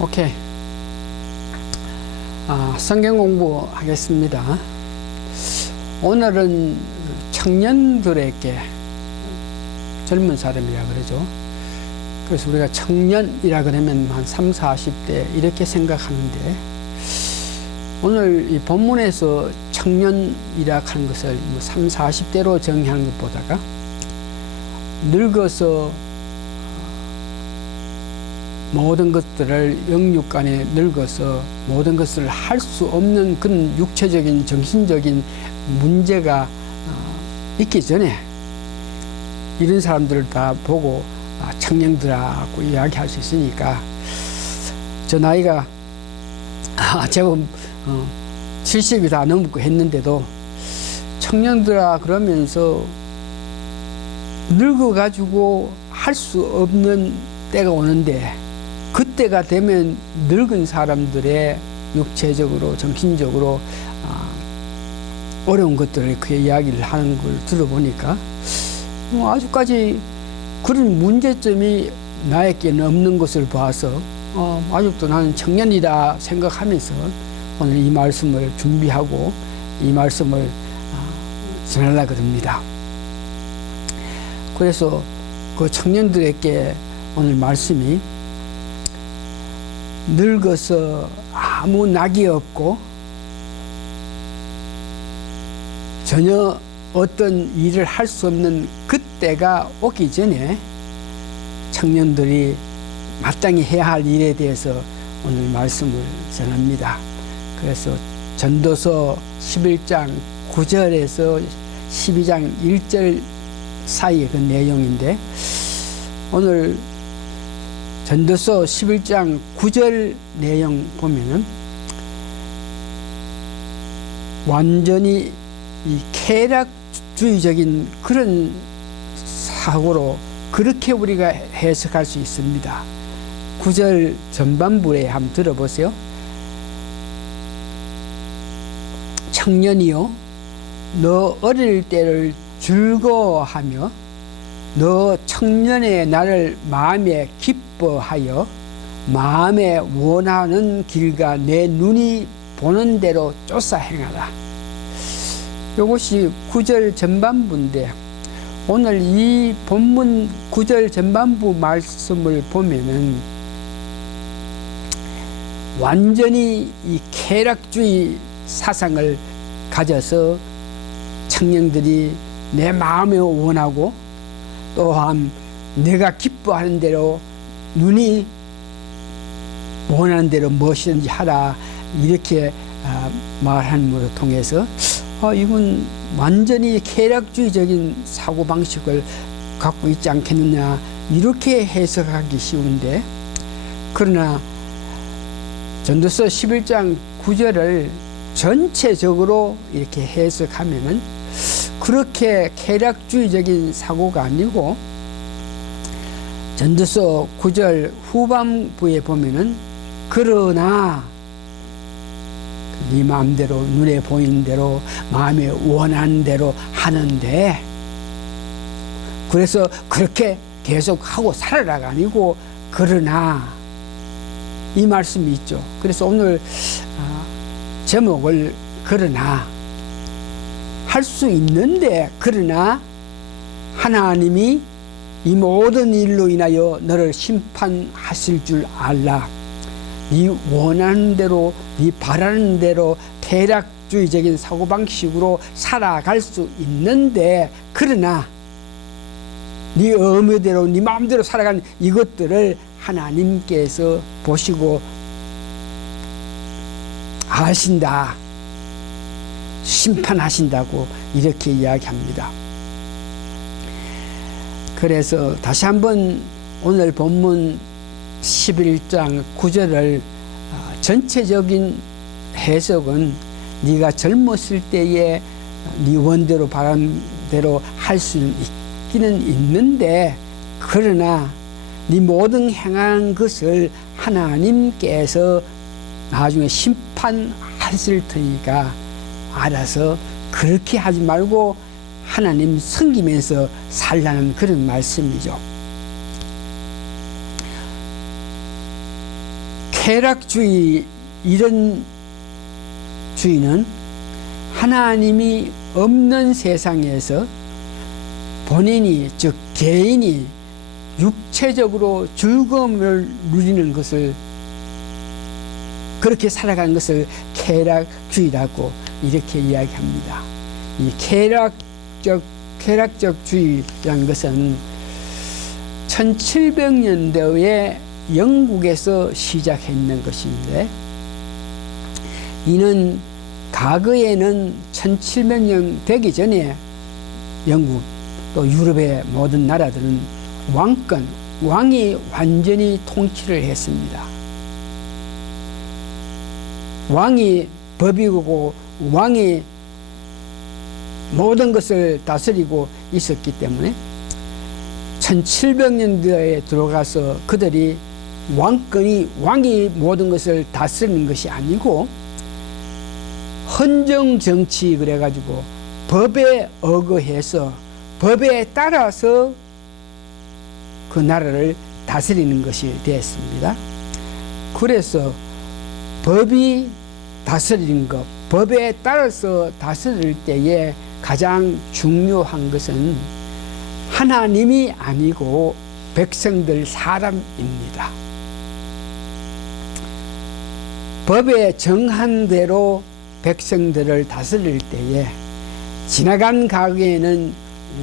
오케이. 성경 공부하겠습니다. 오늘은 청년들에게, 젊은 사람이라 그러죠. 그래서 우리가 청년이라 그러면 한 30, 40대 이렇게 생각하는데, 오늘 이 본문에서 청년이라 하는 것을 30, 40대로 정의하는 것보다가 늙어서 모든 것들을 영육간에 늙어서 모든 것을 할 수 없는 그런 육체적인 정신적인 문제가 있기 전에 이런 사람들을 다 보고 청년들하고 이야기할 수 있으니까, 저 나이가 제법 70이 다 넘고 했는데도 청년들아 그러면서 늙어가지고 할 수 없는 때가 오는데, 그때가 되면 늙은 사람들의 육체적으로 정신적으로 어려운 것들을 그 이야기를 하는 걸 들어보니까 아직까지 그런 문제점이 나에게는 없는 것을 봐서 아직도 나는 청년이다 생각하면서 오늘 이 말씀을 준비하고 이 말씀을 전하려고 합니다. 그래서 그 청년들에게 오늘 말씀이, 늙어서 아무 낙이 없고 전혀 어떤 일을 할 수 없는 그때가 오기 전에 청년들이 마땅히 해야 할 일에 대해서 오늘 말씀을 전합니다. 그래서 전도서 11장 9절에서 12장 1절 사이의 그 내용인데, 오늘 전도서 11장 9절 내용 보면은 완전히 이 쾌락주의적인 그런 사고로 그렇게 우리가 해석할 수 있습니다. 9절 전반부에 한번 들어보세요. 청년이요, 너 어릴 때를 즐거워하며 너 청년의 나를 마음에 기뻐하여 마음에 원하는 길과 내 눈이 보는 대로 쫓아 행하라. 이것이 9절 전반부인데, 오늘 이 본문 9절 전반부 말씀을 보면은 완전히 이 쾌락주의 사상을 가져서 청년들이 내 마음에 원하고 또한 내가 기뻐하는 대로 눈이 원하는 대로 무엇이든지 하라, 이렇게 말함으로 통해서 이건 완전히 쾌락주의적인 사고방식을 갖고 있지 않겠느냐, 이렇게 해석하기 쉬운데, 그러나 전도서 11장 9절을 전체적으로 이렇게 해석하면은 그렇게 쾌락주의적인 사고가 아니고, 전도서 9절 후반부에 보면은 그러나 네 마음대로 눈에 보이는 대로 마음에 원하는 대로 하는데, 그래서 그렇게 계속 하고 살아라가 아니고 그러나, 이 말씀이 있죠. 그래서 오늘 제목을 그러나, 할 수 있는데 그러나 하나님이 이 모든 일로 인하여 너를 심판하실 줄 알라. 네 원하는 대로, 네 바라는 대로 쾌락주의적인 사고방식으로 살아갈 수 있는데, 그러나 네 의무대로 네 마음대로 살아가는 이것들을 하나님께서 보시고 아신다, 심판하신다고 이렇게 이야기합니다. 그래서 다시 한번 오늘 본문 11장 9절을 전체적인 해석은 네가 젊었을 때에 네 원대로 바란 대로 할 수 있기는 있는데, 그러나 네 모든 행한 것을 하나님께서 나중에 심판하실 테니까 알아서 그렇게 하지 말고 하나님 섬기면서 살라는 그런 말씀이죠. 쾌락주의, 이런 주의는 하나님이 없는 세상에서 본인이, 즉 개인이 육체적으로 즐거움을 누리는 것을, 그렇게 살아가는 것을 쾌락주의라고 이렇게 이야기합니다. 이 쾌락적 주의라는 것은 1700년대에 영국에서 시작했는 것인데, 이는 과거에는 1700년 되기 전에 영국 또 유럽의 모든 나라들은 왕이 완전히 통치를 했습니다. 왕이 법이고 왕이 모든 것을 다스리고 있었기 때문에 1700년대에 들어가서 그들이 왕이 모든 것을 다스리는 것이 아니고 헌정 정치, 그래가지고 법에 의거해서 법에 따라서 그 나라를 다스리는 것이 되었습니다. 그래서 법이 다스리는 것, 법에 따라서 다스릴 때에 가장 중요한 것은 하나님이 아니고 백성들, 사람입니다. 법에 정한 대로 백성들을 다스릴 때에, 지나간 과거에는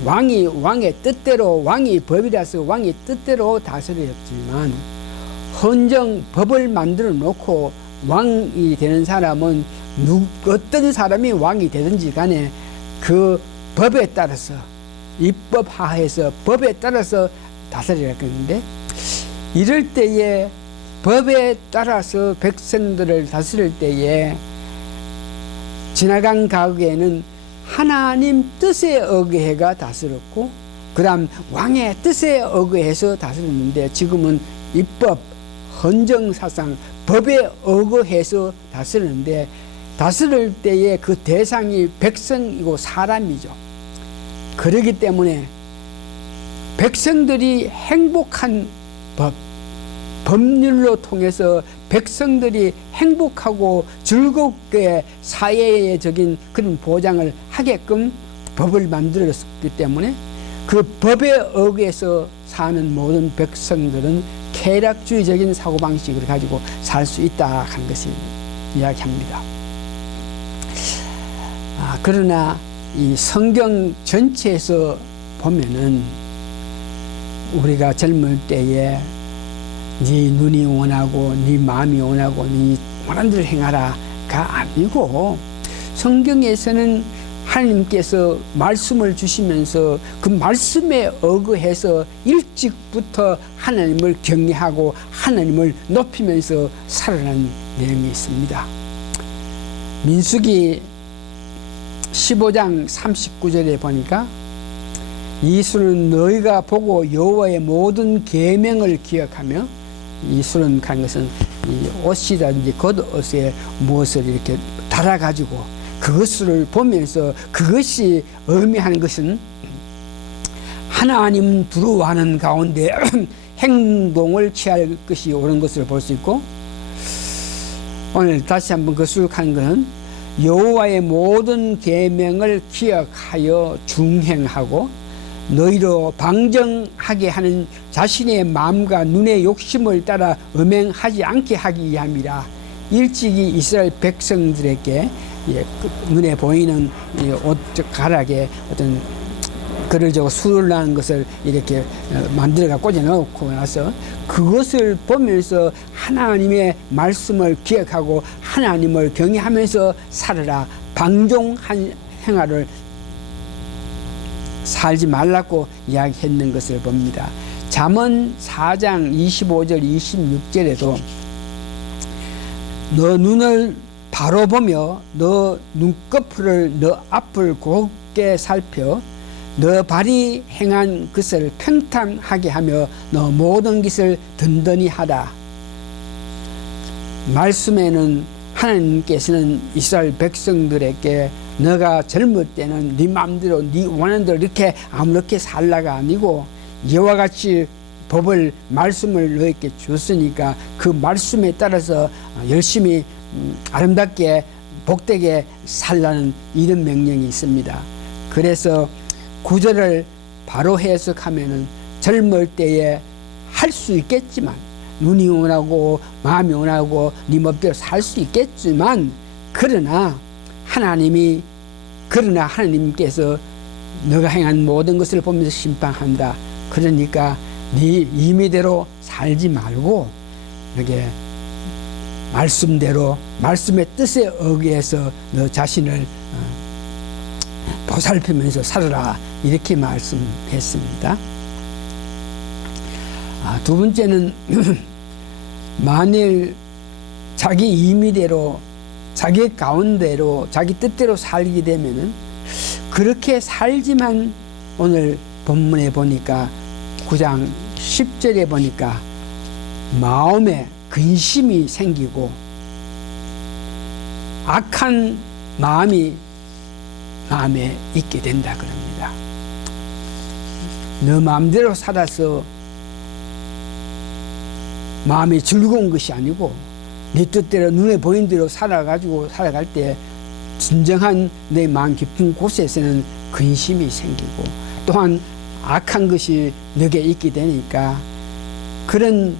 왕의 뜻대로, 왕이 법이라서 왕이 뜻대로 다스렸지만, 헌정 법을 만들어 놓고 왕이 되는 사람은 어떤 사람이 왕이 되든지 간에 그 법에 따라서, 입법 하에서 법에 따라서 다스리라 그러는데, 이럴 때에 법에 따라서 백성들을 다스릴 때에 지나간 과거에는 하나님 뜻에 의거해가 다스렸고, 그 다음 왕의 뜻에 의거해서 다스렸는데, 지금은 입법, 헌정사상, 법에 의거해서 다스리는데, 다스릴 때에 그 대상이 백성이고 사람이죠. 그렇기 때문에 백성들이 행복한 법률로 통해서 백성들이 행복하고 즐겁게 사회적인 그런 보장을 하게끔 법을 만들었기 때문에 그 법에 의해서 사는 모든 백성들은 쾌락주의적인 사고방식을 가지고 살 수 있다 하는 것을 이야기합니다. 그러나 이 성경 전체에서 보면은 우리가 젊을 때에 네 눈이 원하고 네 마음이 원하고 네 원하는 대로 행하라가 아니고, 성경에서는 하나님께서 말씀을 주시면서 그 말씀에 의거해서 일찍부터 하나님을 경외하고 하나님을 높이면서 살아가는 내용이 있습니다. 민수기 15장 39절에 보니까, 이수는 너희가 보고 여호와의 모든 계명을 기억하며, 이수는 간 것은 이 옷이라든지 겉옷에 무엇을 이렇게 달아가지고 그것을 보면서, 그것이 의미하는 것은 하나님 두려워하는 가운데 행동을 취할 것이 옳은 것을 볼 수 있고, 오늘 다시 한번 거슬하는 것은 여호와의 모든 계명을 기억하여 중행하고 너희로 방정하게 하는 자신의 마음과 눈의 욕심을 따라 음행하지 않게 하기 위함이라. 일찍이 이스라엘 백성들에게 눈에 보이는 옷 가락에 어떤 글을 적어 수라는 것을 이렇게 만들어가 꽂아 넣고 나서 그것을 보면서 하나님의 말씀을 기억하고 하나님을 경외하면서 살아라, 방종한 행활을 살지 말라고 이야기했는 것을 봅니다. 잠언 4장 25절 26절에도 너 눈을 바로 보며 너 눈꺼풀을 너 앞을 곱게 살펴 너 발이 행한 것을 평탄하게 하며 너 모든 것을 든든히 하라. 말씀에는 하나님께서는 이스라엘 백성들에게 너가 젊을 때는 네 마음대로 네 원하는 대로 이렇게 아무렇게 살라가 아니고, 이와 같이 법을 말씀을 너에게 줬으니까 그 말씀에 따라서 열심히 아름답게 복되게 살라는 이런 명령이 있습니다. 그래서 구절을 바로 해석하면은 젊을 때에 할 수 있겠지만 눈이 원하고 마음이 원하고 네 멋대로 살 수 있겠지만 그러나 하나님께서 너가 행한 모든 것을 보면서 심판한다. 그러니까 네 임의대로 살지 말고 이렇게 말씀대로 말씀의 뜻에 의해서 너 자신을 보살피면서 살아라 이렇게 말씀했습니다. 두 번째는 만일 자기 임의대로 자기 가운데로 자기 뜻대로 살게 되면은 그렇게 살지만 오늘 본문에 보니까 9장 10절에 보니까 마음에 근심이 생기고 악한 마음이 마음에 있게 된다 그럽니다. 너 마음대로 살아서 마음이 즐거운 것이 아니고 네 뜻대로 눈에 보이는 대로 살아갈 때 진정한 내 마음 깊은 곳에서는 근심이 생기고 또한 악한 것이 너에게 있게 되니까 그런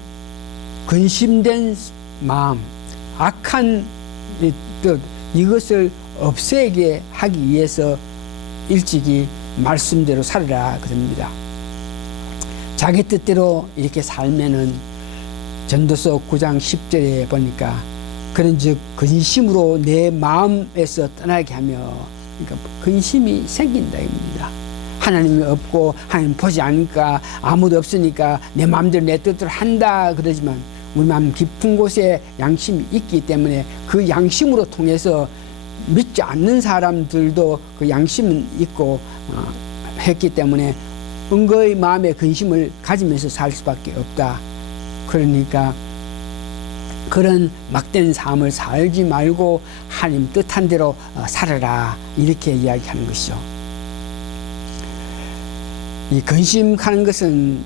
근심된 마음, 악한 뜻 이것을 없애게 하기 위해서 일찍이 말씀대로 살아라 그럽니다. 자기 뜻대로 이렇게 살면은 전도서 9장 10절에 보니까 그런즉 근심으로 내 마음에서 떠나게 하며 그러니까 근심이 생긴다 입니다. 하나님이 없고 하나님 보지 않으니까 아무도 없으니까 내 마음대로 내 뜻대로 한다 그러지만 우리 마음 깊은 곳에 양심이 있기 때문에 그 양심으로 통해서 믿지 않는 사람들도 그 양심은 있고 했기 때문에 은거의 마음의 근심을 가지면서 살 수밖에 없다. 그러니까 그런 막된 삶을 살지 말고 하나님 뜻한 대로 살아라 이렇게 이야기하는 것이죠. 이 근심하는 것은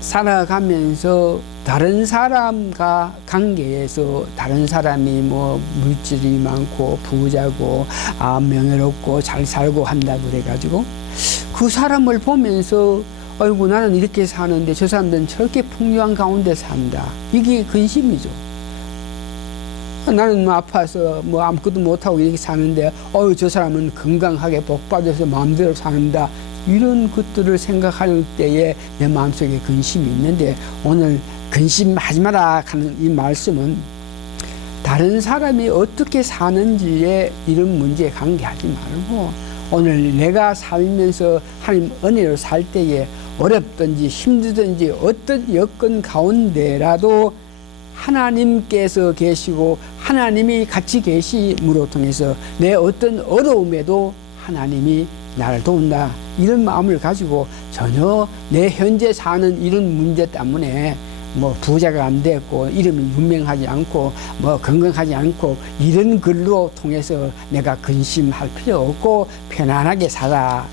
살아가면서 다른 사람과 관계에서 다른 사람이 뭐 물질이 많고 부자고 명예롭고 잘 살고 한다고 그래가지고 그 사람을 보면서 아이고 나는 이렇게 사는데 저 사람들은 저렇게 풍요한 가운데 산다. 이게 근심이죠. 나는 뭐 아파서 뭐 아무것도 못하고 이렇게 사는데 저 사람은 건강하게 복받아서 마음대로 산다. 이런 것들을 생각할 때에 내 마음속에 근심이 있는데 오늘 근심하지 마라 하는 이 말씀은 다른 사람이 어떻게 사는지에 이런 문제에 관계하지 말고 오늘 내가 살면서 하나님 은혜로 살 때에 어렵든지 힘들든지 어떤 여건 가운데라도 하나님께서 계시고 하나님이 같이 계심으로 통해서 내 어떤 어려움에도 하나님이 나를 도운다 이런 마음을 가지고 전혀 내 현재 사는 이런 문제 때문에 뭐 부자가 안 됐고 이름이 유명하지 않고 뭐 건강하지 않고 이런 글로 통해서 내가 근심할 필요 없고 편안하게 살아.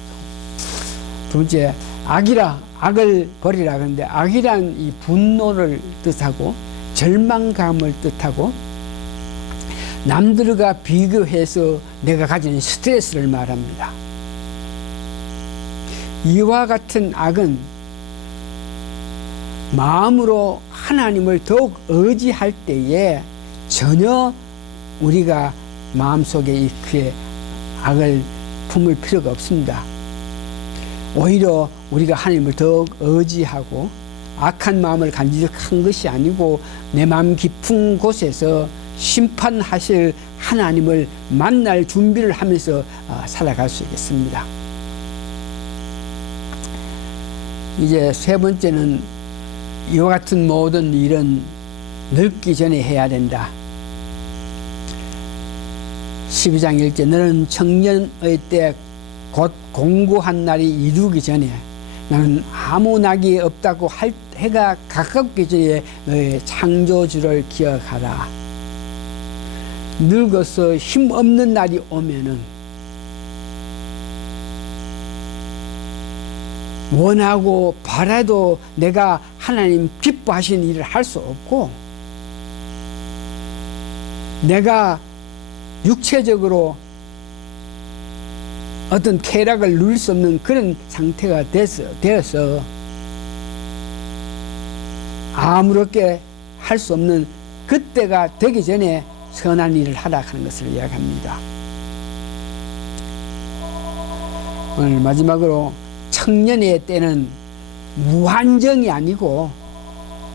두 번째 악을 버리라 그러는데 악이란 이 분노를 뜻하고 절망감을 뜻하고 남들과 비교해서 내가 가지는 스트레스를 말합니다. 이와 같은 악은 마음으로 하나님을 더욱 의지할 때에 전혀 우리가 마음속에 이렇게 악을 품을 필요가 없습니다. 오히려 우리가 하나님을 더욱 의지하고 악한 마음을 간직한 것이 아니고 내 마음 깊은 곳에서 심판하실 하나님을 만날 준비를 하면서 살아갈 수 있겠습니다. 이제 세 번째는 이와 같은 모든 일은 늙기 전에 해야 된다. 12장 1절 너는 청년의 때 곧 공고한 날이 이루기 전에 나는 아무 낙이 없다고 할 해가 가깝기 전에 너의 창조주를 기억하라. 늙어서 힘없는 날이 오면은 원하고 바라도 내가 하나님 기뻐하시는 일을 할 수 없고, 내가 육체적으로 어떤 쾌락을 누릴 수 없는 그런 상태가 되어서 아무렇게 할 수 없는 그때가 되기 전에 선한 일을 하라 하는 것을 이야기합니다. 오늘 마지막으로 청년의 때는 무한정이 아니고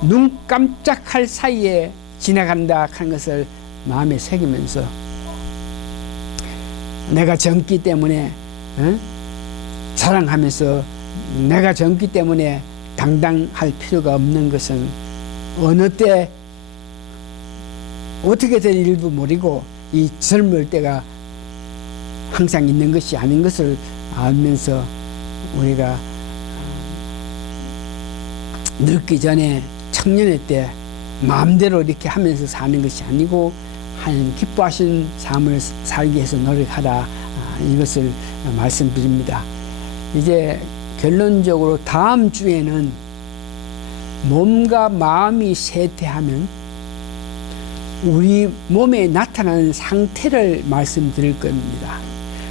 눈 깜짝할 사이에 지나간다 하는 것을 마음에 새기면서, 내가 젊기 때문에 사랑하면서 내가 젊기 때문에 당당할 필요가 없는 것은 어느 때 어떻게 될 일도 모르고 이 젊을 때가 항상 있는 것이 아닌 것을 알면서 우리가 늙기 전에 청년의 때 마음대로 이렇게 하면서 사는 것이 아니고 하나님 기뻐하신 삶을 살기 위해서 노력하라, 이것을 말씀드립니다. 이제 결론적으로 다음 주에는 몸과 마음이 쇠퇴하면 우리 몸에 나타나는 상태를 말씀드릴 겁니다.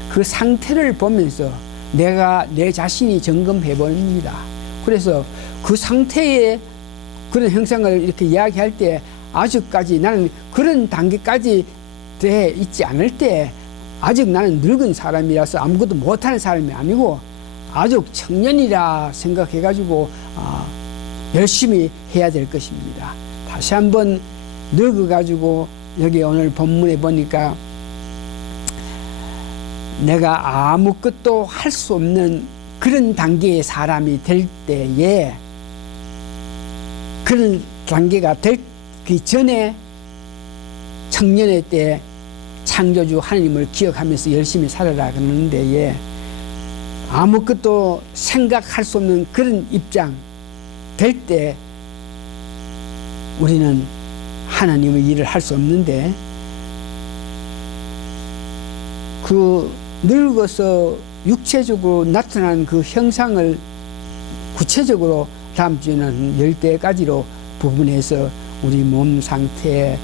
그 상태를 보면서 내가 내 자신이 점검해 봅니다. 그래서 그 상태의 그런 형상을 이렇게 이야기할 때, 아직까지 나는 그런 단계까지 돼 있지 않을 때, 아직 나는 늙은 사람이라서 아무것도 못하는 사람이 아니고 아직 청년이라 생각해 가지고 열심히 해야 될 것입니다. 다시 한번 늙어 가지고 여기 오늘 본문에 보니까 내가 아무것도 할 수 없는 그런 단계의 사람이 될 때에, 그런 단계가 되기 전에 청년의 때 창조주 하나님을 기억하면서 열심히 살아라 그러는 데에, 아무것도 생각할 수 없는 그런 입장 될 때 우리는 하나님의 일을 할 수 없는데, 그 늙어서 육체적으로 나타난 그 형상을 구체적으로 다음 주에는 10대까지로 부분해서 우리 몸 상태,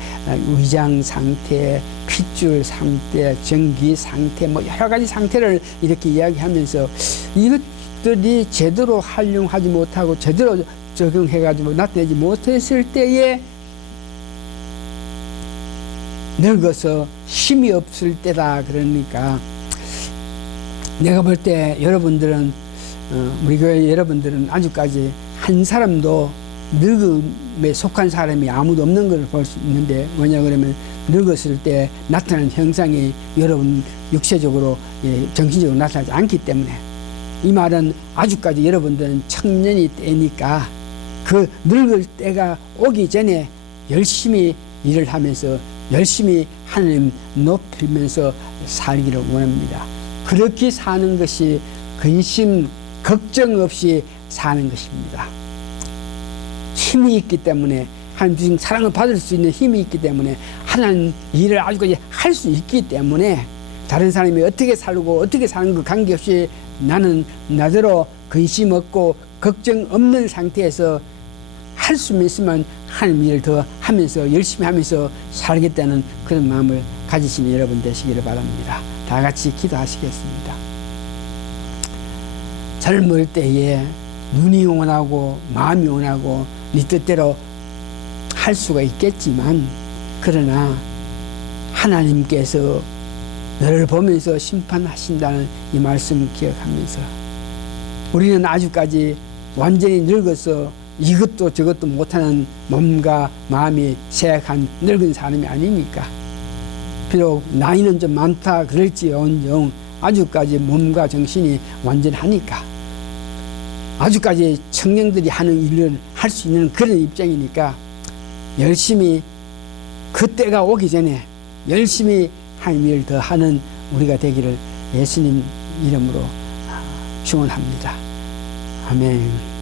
위장 상태, 핏줄 상태, 전기 상태, 뭐 여러 가지 상태를 이렇게 이야기하면서 이것들이 제대로 활용하지 못하고 제대로 적용해가지고 나타내지 못했을 때에 늙어서 힘이 없을 때다. 그러니까 내가 볼 때 여러분들은, 우리 교회 여러분들은 아직까지 한 사람도 늙음에 속한 사람이 아무도 없는 걸 볼 수 있는데, 뭐냐 그러면 늙었을 때 나타나는 형상이 여러분 육체적으로, 정신적으로 나타나지 않기 때문에, 이 말은 아직까지 여러분들은 청년이 때니까 그 늙을 때가 오기 전에 열심히 일을 하면서 열심히 하나님 높이면서 살기를 원합니다. 그렇게 사는 것이 근심, 걱정 없이 사는 것입니다. 힘이 있기 때문에, 하나님 주신 사랑을 받을 수 있는 힘이 있기 때문에, 하나님 일을 아직까지 할 수 있기 때문에, 다른 사람이 어떻게 살고 어떻게 사는 것 관계없이 나는 나대로 근심 없고 걱정 없는 상태에서 할 수 있으면 하나님 일을 더 하면서 열심히 하면서 살겠다는 그런 마음을 가지시는 여러분 되시기를 바랍니다. 다 같이 기도하시겠습니다. 젊을 때에 눈이 원하고 마음이 원하고 네 뜻대로 할 수가 있겠지만, 그러나 하나님께서 너를 보면서 심판하신다는 이 말씀을 기억하면서, 우리는 아직까지 완전히 늙어서 이것도 저것도 못하는 몸과 마음이 쇠약한 늙은 사람이 아니니까, 비록 나이는 좀 많다 그럴지언정 아직까지 몸과 정신이 완전하니까, 아직까지 청년들이 하는 일을 할 수 있는 그런 입장이니까, 열심히 그때가 오기 전에 열심히 하나님 일을 더 하는 우리가 되기를 예수님 이름으로 축원합니다. 아멘.